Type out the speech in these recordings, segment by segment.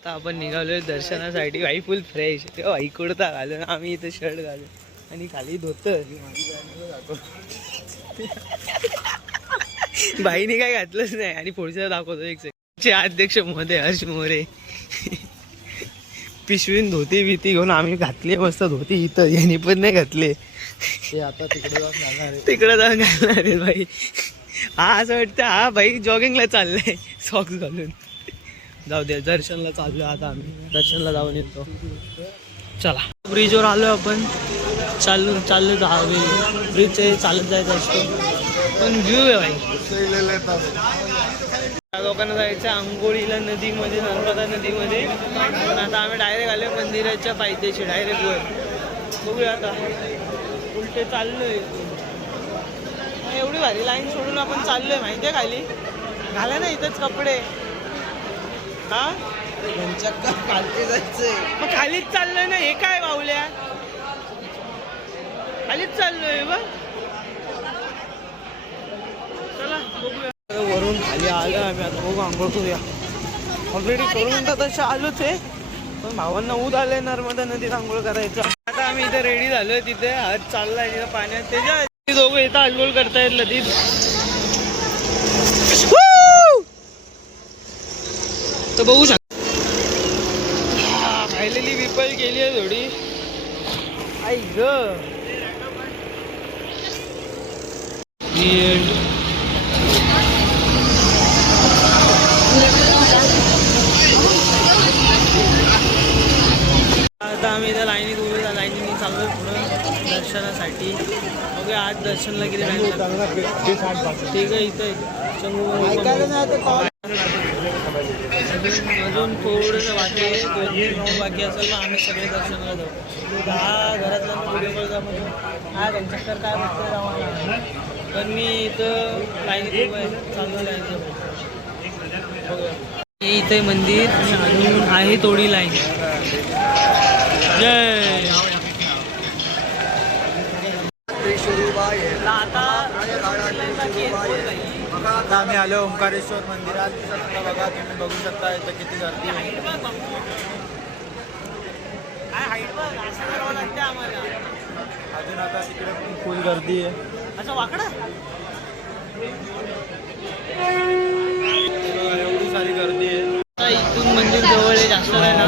आता आपण निघालोय दर्शनासाठी. भाई फुल फ्रेश. भाई कुर्ता घालून आम्ही इथे शर्ट घालून आणि खाली धोतर. भाईने काय घातलंच नाही. आणि पुढच्या दाखवतो एक सेकंड. अध्यक्ष महोदय हर्ष मोरे पिशवीन धोती भीती घेऊन आम्ही घातली मस्त धोती. इथं यांनी पण नाही घातले. आता तिकडे जाऊन घालणार आहे. तिकडे जाऊन घालणार आहे भाई. हा असं वाटतं हा भाई जॉगिंगला चाललाय सॉक्स घालून. जाऊ दे दर्शनला चाललो आता आम्ही. दर्शनला जाऊन येतो. चला ब्रिजवर आलो आपण. चाललो जावे ब्रिज चालत जायचं असतो पण व्ह्यू आहे भाई. लोकांना जायचं आंघोळीला नदीमध्ये नर्मदा नदीमध्ये. पण आता आम्ही डायरेक्ट आलो मंदिराच्या पायथ्याशी डायरेक्ट वर. बघूया आता उलटे चाललोय. एवढी भारी लाईन सोडून आपण चाललोय माहितीये. खाली घाला ना इथंच कपडे. हा खाली जायचंय मग खालीच चाललोय ना. हे काय बावल्या खालीच चाललोय बघ. चला बघूया. वरून खाली आलं आम्ही. आता बघू आंघोळ करूया. ऑलरेडी करून तर तसं आलोच आहे पण भावांना ऊद आलंय नर्मदा नदीत आंघोळ करायचं. आता आम्ही इथे रेडी झालोय. तिथे हात चाललाय तिथं पाण्यात. त्याच्या दोघं इथं आंघोळ करतायत नदीत. तर बघू शकता राहिलेली विपल केली आहे थोडी. आई ग आता आम्ही इथं लाईनीत उभे. लाईनीने चाललोय पुढं दर्शनासाठी. ओके आज दर्शनला किती लाईन ठीक आहे. इथं अजून थोडंसं बाकी आहे. बाकी असेल ना आम्ही सगळे दर्शनाला जाऊ. 10 घरातल्या व्हिडिओ कॉल जाऊन हा त्यांच्याकडे काय बघतोय आम्हाला. पण मी इथं लाईनीत उभं आहे. चालू लाईन बघूया. इथे मंदिर आणि अजून आहे थोडी लाईन. जय आता आम्ही आलो ओंकारेश्वर मंदिरात. बघा तुम्ही बघू शकता इथं किती गर्दी आहे. अजून आता तिकडे फुल गर्दी आहे. असं वाकडं एवढी सारी गर्दी आहे. आता इथून मंदिर जवळ आहे. जास्त काय ना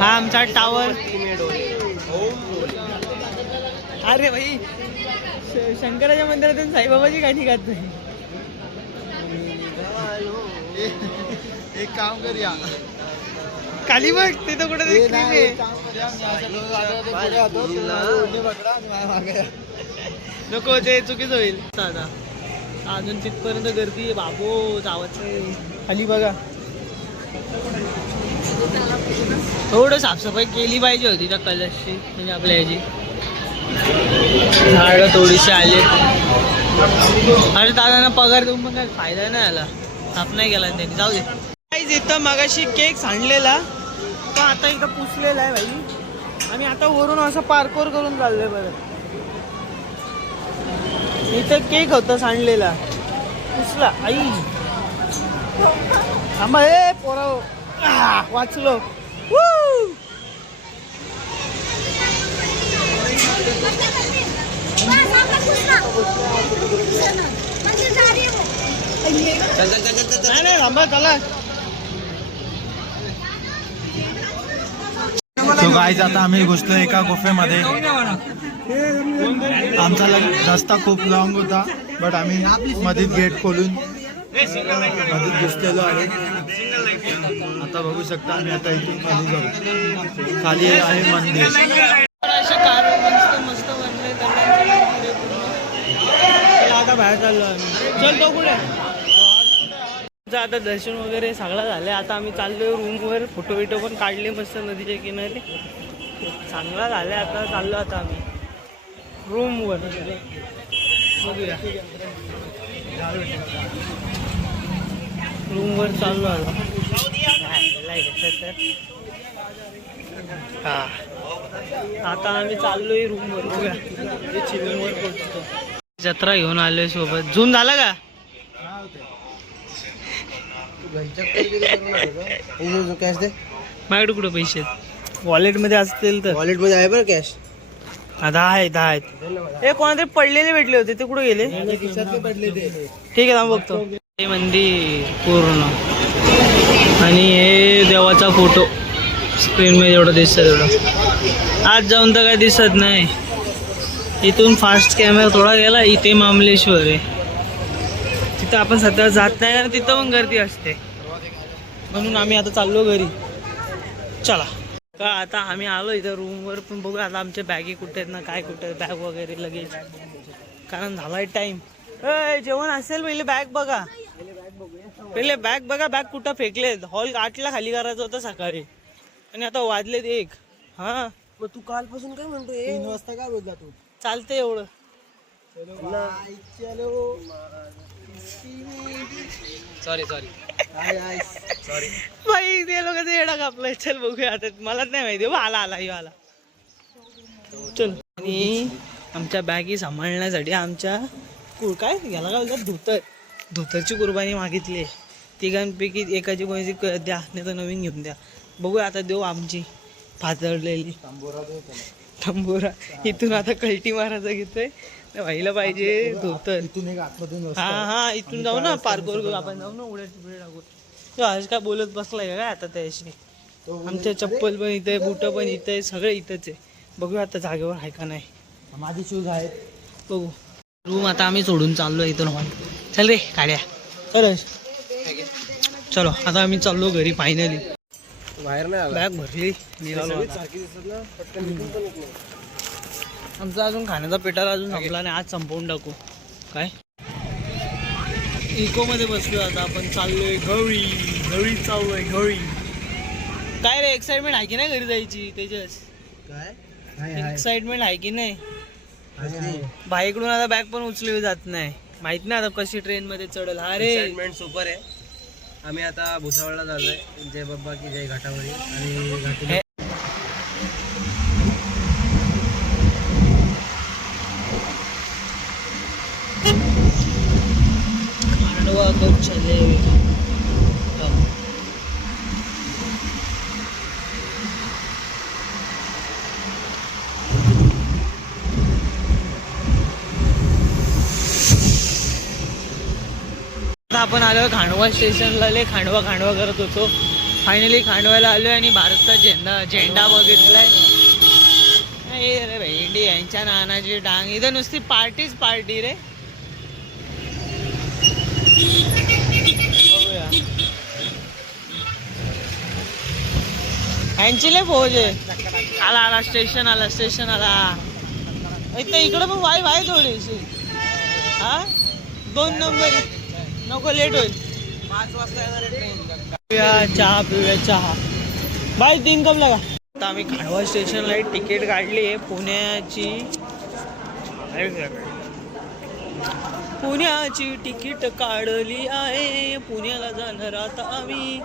हा आमचा टावर. अरे भाई शंकराच्या मंदिरातून साईबाबाची गाणी गात नाही. एक काम करूया खाली बघ तिथं कुठे नको ते चुकीचं होईल. आता अजून तिथपर्यंत गर्दी आहे. बाबो जावंच खाली बघा. थोडं साफसफाई केली पाहिजे होती त्या कलशची. म्हणजे आपल्या ह्याची झाडं थोडीशी आली. अरे दादांना पगार देऊन पण काय फायदा नाही आला. साफ नाही केला त्यांनी. जाऊ दे. काहीच इथं मगाशी केक सांडलेला तो आता इथं पुसलेला आहे भाई. आणि आता वरून असं पार्कोर करून चाललंय. बरं इथं केक होता सांडलेला पुसला. आई थांबा हे पोराव वाचलो. नाही थांबा चला. तो गाईज आता आम्ही घुसलो एका गुफेमध्ये. आमचा रस्ता खूप लॉंग होता बट आम्ही मध्ये गेट खोलून मध्ये घुसलेलो आहे. आता बघू शकता आम्ही आता इथून खाली जाऊ. खाली आहे मंदिर. मस्त बनले. आता बाहेर चाललो आम्ही. चल तो कुठे. आता दर्शन वगैरे सगळं झालं. आता आम्ही चाललोय रूमवर. फोटो बिटो पण काढले मस्त नदीच्या किनारे. चांगला झालं. आता चाललो आता आम्ही रूमवर. बघूया रूमवर चाललो आता. हा आता आम्ही चाललोय रूमवर. बघूया रूमवर पोहोचतो. जत्रा घेऊन आलोय सोबत. झूम झाला का कॅश दे माझ्याकडे कुठं पैसे वॉलेट मध्ये असतील तर. वॉलेट मध्ये आहे बरं कॅश. दहा आहेत. हे कोणातरी पडलेले भेटले होते ते कुठे गेले? पडले ते. ठीक आहे आम्ही बघतो. हे मंदिर पूर्ण आणि हे देवाचा फोटो स्क्रीन मध्ये एवढं दिसत तेवढं. आज जाऊन तर काय दिसत नाही. इथून फास्ट कॅमेरा थोडा गेला. इथे मामलेश्वर आहे. तिथं आपण सध्या जात नाही कारण तिथं पण गर्दी असते म्हणून आम्ही आता चाललो घरी. चला का आता आम्ही आलो इथं रूमवर. पण बघू आता आमच्या बॅगी कुठे आहेत ना काय कुठे बॅग वगैरे लगेच कारण झालाय टाइम. जेवण असेल पहिले बॅग बघा. पहिले बॅग बघा. बॅग कुठं फेकले. हॉल 8ला खाली करायचं होतं सकाळी आणि आता वाजलेत 1. हा मग तू कालपासून काय म्हणतो 3 वाजता काय बोलला तू? चालते एवढं. सॉरी बाई ते लोक येडा कापलाय. चल बघूया आता. मलाच नाही माहिती. आला चल. आणि आमच्या बॅगी सांभाळण्यासाठी आमच्या काय याला काय बोलतात धोतरची कुर्बानी मागितली. तिघांपैकी एकाची कोणाची द्या नाही तर नवीन घेऊन द्या. बघूया आता देऊ आमची पातळलेली तंबोरा. इथून आता कल्टी मारायचं घेतोय. व्हायला पाहिजे धोतर. हा इथून जाऊ ना पार्क वर आपण जाऊ ना. उड्या तिकडे टाकू. तो आज काय बोलत बसलाय काय आता त्याशी. आमच्या चप्पल पण इथे बुट पण इथे सगळं इथंच आहे. बघूया आता जागेवर आहे का नाही. माझे शूज आहेत बघू. रूम आता आम्ही सोडून चाललो इथून हॉल. चल रे काड्या खरंच. चलो आता आम्ही चाललो घरी फायनली. बाहेर नाही आला. बॅग भरली निघालो. आमचा अजून खाण्याचा पेटार अजून संपला नाही. आज संपवून टाकू. काय इको मध्ये बसलो आता आपण. चाललोय घरी चाललोय घरी. काय रे एक्साइटमेंट आहे की नाही घरी जायची? तेजस काय एक्साइटमेंट आहे की नाही? बाईकडून आता बॅग पण उचलली जात नाही. माहित नाही आता कशी ट्रेन मध्ये चढल. अरे एक्साइटमेंट सुपर आहे. आम्ही आता भुसावळला चाललोय. जय बाबा की जय घाटावरी. आणि खांडवा कब चले आपण आलो खांडवा स्टेशनला. खांडवा करत होतो. फायनली खांडवायला आलोय आणि भारतचा झेंडा बघितलाय. रे भाई इंडिया यांच्या नानाची डांग. इथं नुसती पार्टी रे. यांची लय फौज आहे. आला स्टेशन आला. इकडं पण वाय थोडीशी. हा 2 नंबर नको लेट होईल. 5 वाजता येणार ट्रेन. चहा पिऊया. बाय 3 कप लगा. आता आम्ही खांडवा स्टेशनला तिकीट काढली आहे पुण्याची तिकीट काढली आहे. पुण्याला जाणार आता आम्ही.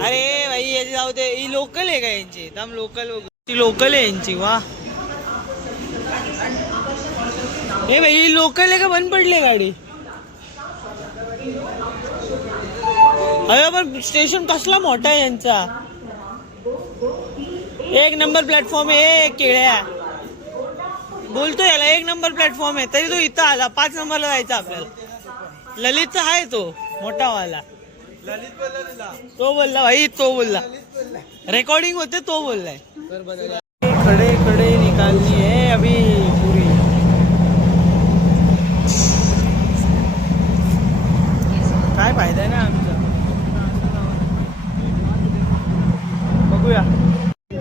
अरे भाई याची जाऊ दे. ही लोकल आहे का यांची? एकदम लोकल आहे यांची. वा हे भाई ही लोकल आहे का बंद पडली गाडी? अरे पण स्टेशन कसला मोठा आहे यांचा. 1 नंबर प्लॅटफॉर्म आहे. केळ्या बोलतो याला 1 नंबर प्लॅटफॉर्म आहे. तरी तो इथं आला. 5 नंबरला जायचा आपल्याला. ललितचा आहे तो मोठावाला. तो बोलला भाई. तो बोलला रेकॉर्डिंग होते. तो बोललाय खडे निकालनी है अभी पूरी. काय फायदा नाही आमचा. बघूया.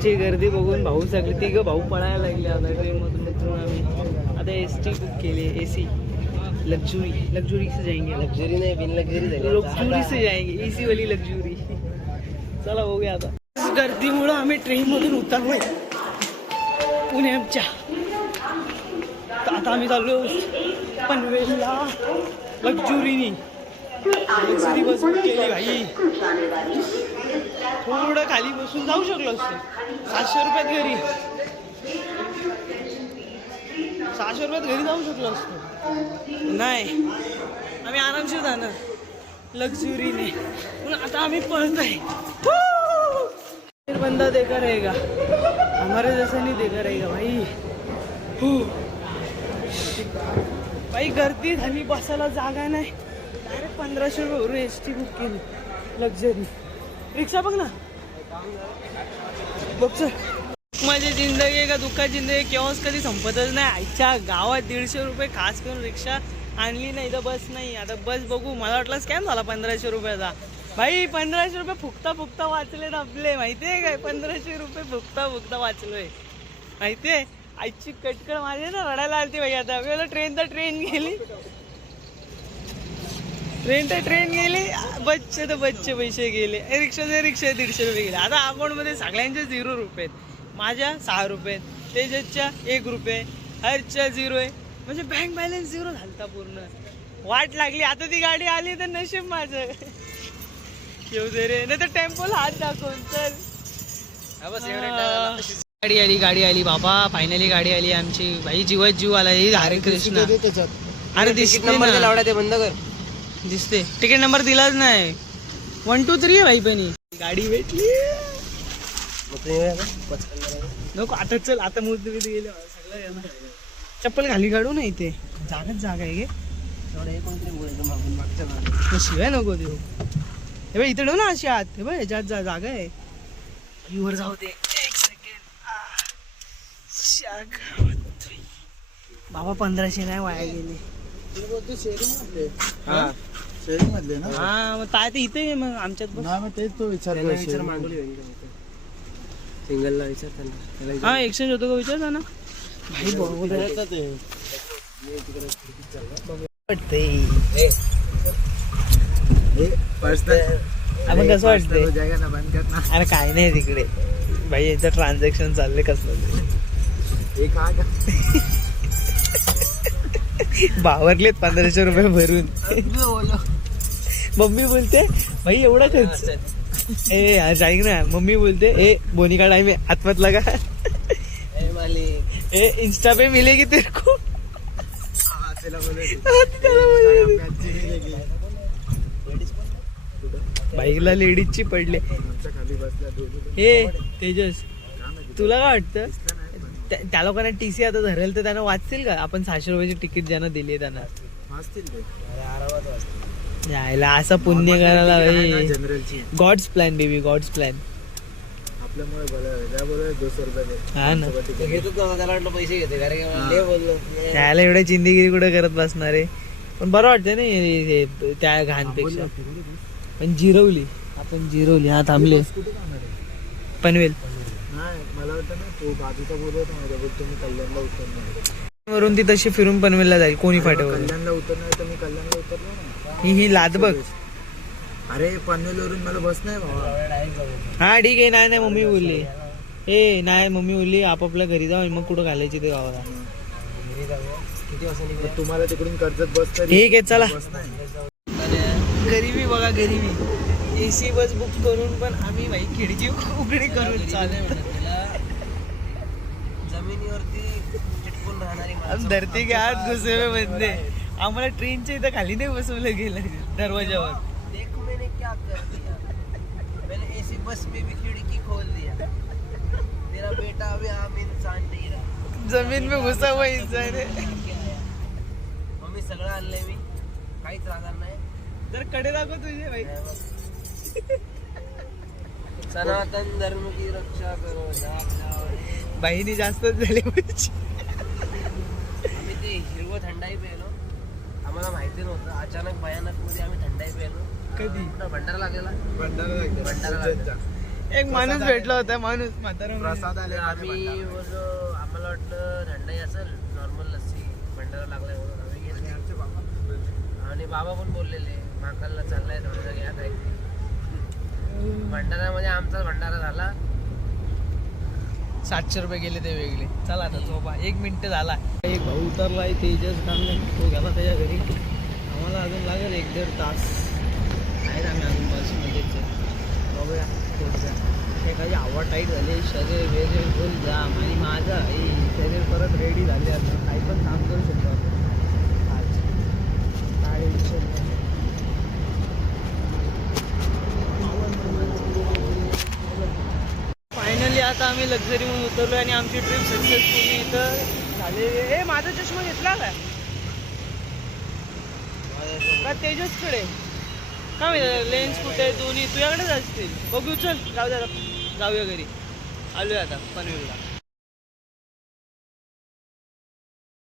ची गर्दी बघून भाऊ सगळे 3 भाऊ पळायला लागले. आता ट्रेन मधून उतरून आम्ही आता एसटी बुक केली. एसी लग्जरी से जाएंगे. लक्झरी नाही बिन लक्झरी लग्जरी से जाएंगे. एसी वाली लग्जरी. चला बघूया आता. गर्दीमुळे आम्ही ट्रेन मधून उतरलोय पुण्याच्या. आता आम्ही चाललो पनवेलला. लक्झरी बस बुक केली भाई. थोडं खाली बसून जाऊ शकलो असतो. 700 रुपयात घरी. 500 रुपयात घरी जाऊ शकलो असतो. नाही, आम्ही आरामशीर जाणार लक्झुरीने. पण आता आम्ही पळतोय. बंदा देखा रहेगा, हमारे जैसा नहीं देखा रहेगा भाई. भाई गर्दी झाली, बसायला जागा नाही. डायरेक्ट 1500 रुपये एसटी बुक केली लक्झरी. रिक्षा बघ ना, बघ. माझी जिंदगी आहे का दुःखाची जिंदगी, केव्हाच कधी संपतच नाही. आईच्या गावात 150 रुपये खास करून रिक्षा आणली नाही तर बस नाही. आता बस बघू. मला वाटलं स्कॅम झाला 1500 रुपयाचा. भाई 1500 रुपये फुकता फुकता वाचलेत आपले, माहितीये काय? 1500 रुपये फुकता फुकता वाचलोय, माहितीये? आईची कटकड माझी ना रडायला आलती भाई. आता ट्रेन गेली, ट्रेन गेली, बसचे तर बसचे पैसे गेले, रिक्षाचे 150 रुपये गेले. आता अकाउंटमध्ये सगळ्यांचे 0 रुपये, माझ्या 6 रुपये, तेजसच्या 1 रुपये, हरच्या 0 आहे. म्हणजे बँक बॅलन्स 0 झालता पूर्ण. वाट लागली. आता ती गाडी आली तर नशीब माझं. येऊ दे रे, नाही तर टेम्पोला हात दाखवून चल. गाडी आली बाबा, फायनली गाडी आली आमची. भाई जीवात जीव आला. ही हरे कृष्ण. अरे दिसते ना, ते बंद कर. दिसते. तिकीट नंबर दिलाच नाही. 1 2 3 आहे भाई. पण गाडी भेटली. नको आता चल, आता मूर्ती बिर्ती गेले सगळं. चप्पल खाली काढू ना, इथे जागा आहे गे. शिवाय नको देऊ. हे बाई इथे ठेव ना अशी आत. हे बाई ह्याच्यात जागा आहे. वर जाऊ दे. 1 सेकंड. बाबा 1500 नाही वाया गेले. शेअरिंग मधले ना. हा मग काय ते इथे मग आमच्यात बघ. नाही, मग तेच तो विचार सिंगलला विचार त्यांना. हा एक्सचेंज होतो का विचार ना भाई. आपण कसं वाटतंय? अरे काय नाही तिकडे भाई, याचं ट्रान्झॅक्शन चाललंय कसलं बावरलेत 1500 रुपये भरून. मम्मी बोलते भाई एवढा खर्च. ए आज ऐक ना, मम्मी बोलते ए बोनी का टाइम है, हाथ मत लगा. ए इंस्टा पे मिलेगी तेरे को. बाईकला लेडीजची पडले. हे तेजस, तुला काय वाटतं त्या लोकांना टीसी आता धरेल तर त्यांना वाचतील का? आपण 600 रुपयाची तिकीट ज्यांना दिली त्यांना यायला असं पुण्य करायला. God's plan baby, God's plan. हा ना, त्याला एवढ्या चिंदीगिरी कुठे करत बसणार आहे. पण बरं वाटतं ना त्या घाणपेक्षा. पण जिरवली आपण, जिरवली. हा थांबले पनवेल वरून ती तशी फिरून पनवेलला जाईल. कोणी फाट्यावर कल्याणला उतरणार तर मी कल्याणला उतरलो ना. ही लाद बघ. अरे पनवेल वरून मला बस नाही बाबा. हा ठीक आहे. नाही मम्मी बोलली. ए नाही मम्मी बोलली आपापल्या घरी जाऊ, मग कुठं घालायची ते गावाला. किती वाजता तुम्हाला तिकडून कर्जत बस ठीक आहे चला. बस नाही. गरीबी बघा, गरीबी. AC बस बुक करून पण आम्ही भाई खिडकी उघडी करून चालू. जमिनीवरती चिटकून राहणारी हम धरती के हात घुसे हुए बंदे. आम्हाला ट्रेनच्या इथं खाली नाही बसवलं गेलं दरवाजावर. देखो मैंने क्या कर दिया, मैंने एसी बस में भी खिड़की खोल दिया. तेरा बेटा अभी आम इंसान नहीं रहा, जमीन में घुसा हुआ इंसान है. मम्मी सगळं आणलंय मी, काहीच राहणार नाही. जर कडे दाखव तुझे भाई. सनातन धर्म की रक्षा करो. बाईनी जास्तच झाले पाहिजे. आम्ही ते हिरवं थंडाई प्यायलो, आम्हाला माहिती नव्हतं. अचानक भयानक मध्ये आम्ही थंडाई प्यायलो. कधी भंडारा लागलेला. एक माणूस भेटला होता, माणूस म्हातारा प्रसाद आले. आम्ही बोललो, आम्हाला वाटलं थंडाई असेल, नॉर्मल लस्सी. भंडारा लागलाय म्हणून आम्ही घेतली. आणि बाबा पण बोललेले महाकालला चाललाय, थोडं घ्या काही. भंडाऱ्यामध्ये आमचा भंडारा झाला. 700 रुपये गेले ते वेगळे. चला आता झोपा. 1 मिनिट झाला. एक भाऊ उतरला आहे तेजस कामले, तो गेला त्याच्या घरी. आम्हाला अजून लागेल 1-1.5 तास. आहेत आम्ही अजून बसमध्येच. बघूया एखादी हवा टाईट झाली शरीर वेगळे फुल जाम आणि माझा शरीर परत रेडी झाले आता काही पण काम करू शकतो आपण आज काय विषय नाही. फायनली आता आम्ही लक्झरी म्हणून उतरलो आणि आमची ट्रिप सक्सेसफुली इथं झाले. हे माझा चष्मा घेतला काय का तेजसकडे काय माहिती लेन्स कुठे दोन्ही तुझ्याकडेच असतील. बघू चल जाऊया घरी. आलोय आता पनवेलला.